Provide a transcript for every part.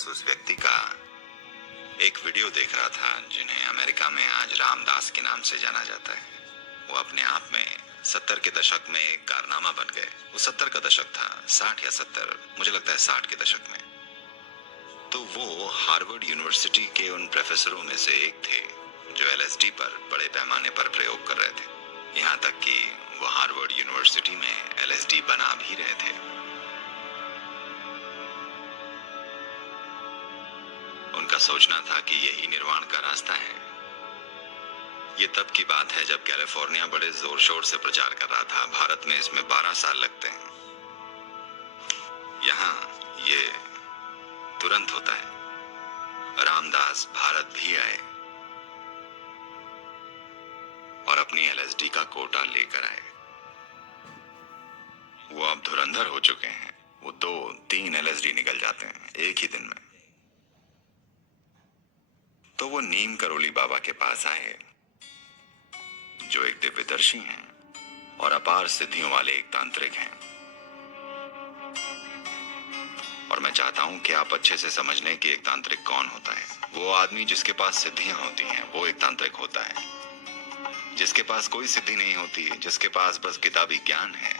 बस उस व्यक्ति का एक वीडियो देख रहा था जिन्हें अमेरिका में आज रामदास के नाम से जाना जाता है। वो अपने आप में 70 के दशक में एक कारनामा बन गए। वो 70 का दशक था, 60 या 70, मुझे लगता है 60 के दशक में। तो वो हार्वर्ड यूनिवर्सिटी के उन प्रोफेसरों में से एक थे जो एलएसडी पर बड़े पैमाने पर प्रयोग कर रहे थे। यहाँ तक कि वो हार्वर्ड यूनिवर्सिटी में एलएसडी बना भी रहे थे। उनका सोचना था कि यही निर्वाण का रास्ता है। ये तब की बात है जब कैलिफोर्निया बड़े जोर शोर से प्रचार कर रहा था, भारत में इसमें 12 साल लगते हैं। यहाँ ये तुरंत होता है। रामदास भारत भी आए और अपनी एलएसडी का कोटा लेकर आए। वो अब धुरंधर हो चुके हैं। वो 2-3 एलएसडी निकल जाते हैं एक ही दिन में। तो वो नीम करोली बाबा के पास आए जो एक दिव्यदर्शी हैं और अपार सिद्धियों वाले एक तांत्रिक हैं। और मैं चाहता हूं कि आप अच्छे से समझ लें कि एक तांत्रिक कौन होता है। वो आदमी जिसके पास सिद्धियां होती हैं वो एक तांत्रिक होता है। जिसके पास कोई सिद्धि नहीं होती, जिसके पास बस किताबी ज्ञान है,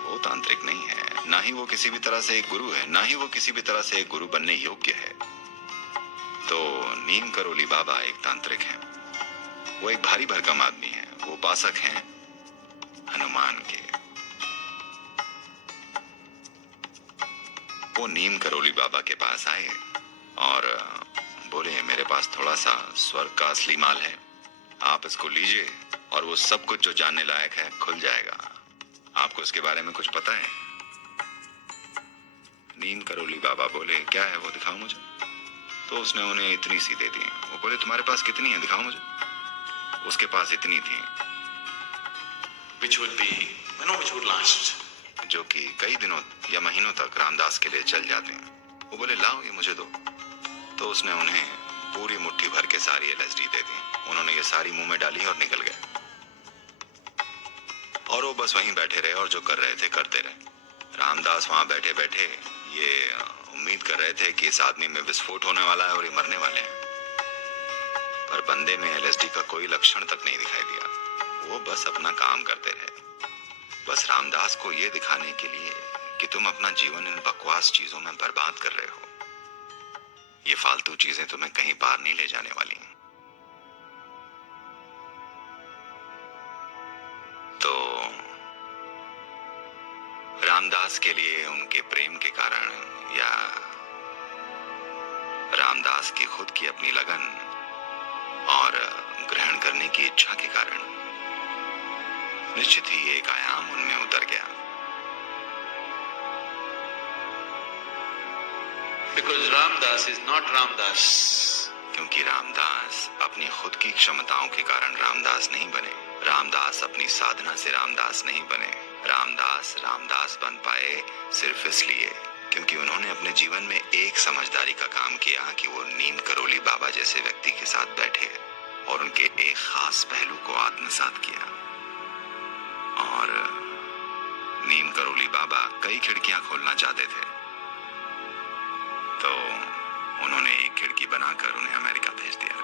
वो तांत्रिक नहीं है। ना ही वो किसी भी तरह से एक गुरु है, ना ही वो किसी भी तरह से एक गुरु बनने योग्य है। तो नीम करोली बाबा एक तांत्रिक हैं। वो एक भारी भरकम आदमी है। वो उपासक हैं हनुमान के। वो नीम करोली बाबा के पास आए और बोले, मेरे पास थोड़ा सा स्वर्ग का असली माल है, आप इसको लीजिए और वो सब कुछ जो जानने लायक है खुल जाएगा। आपको इसके बारे में कुछ पता है? नीम करोली बाबा बोले, क्या है वो, दिखाओ मुझे। तो उसने उन्हें इतनी सी दे दी। वो बोले, तुम्हारे पास कितनी है, दिखाओ मुझे। उसके पास इतनी थी, which would last, जो कि कई दिनों या महीनों तक रामदास के लिए चल जाते हैं। वो बोले, लाओ ये मुझे दो। तो उसने उन्हें पूरी मुट्ठी भर के सारी एलएसडी दे दी। उन्होंने ये सारी मुंह में डाली और निकल गए। और वो बस वहीं बैठे रहे और जो कर रहे थे करते रहे। रामदास वहां बैठे बैठे ये उम्मीद कर रहे थे कि इस आदमी में विस्फोट होने वाला है और ये मरने वाले हैं। पर बंदे में एलएसडी का कोई लक्षण तक नहीं दिखाई दिया। वो बस अपना काम करते रहे, बस रामदास को ये दिखाने के लिए कि तुम अपना जीवन इन बकवास चीजों में बर्बाद कर रहे हो। ये फालतू चीजें तुम्हें कहीं पार नहीं ले जाने वाली। तो रामदास के लिए उनके प्रेम के कारण या रामदास की खुद की अपनी लगन और ग्रहण करने की इच्छा के कारण निश्चित ही एक आयाम उनमें उतर गया। Because Ramdas is not Ramdas. क्योंकि रामदास अपनी खुद की क्षमताओं के कारण रामदास नहीं बने। रामदास अपनी साधना से रामदास नहीं बने। रामदास रामदास बन पाए सिर्फ इसलिए क्योंकि उन्होंने अपने जीवन में एक समझदारी का काम किया कि वो नीम करोली बाबा जैसे व्यक्ति के साथ बैठे और उनके एक खास पहलू को आत्मसात किया। और नीम करोली बाबा कई खिड़कियां खोलना चाहते थे, तो उन्होंने एक खिड़की बनाकर उन्हें अमेरिका भेज दिया।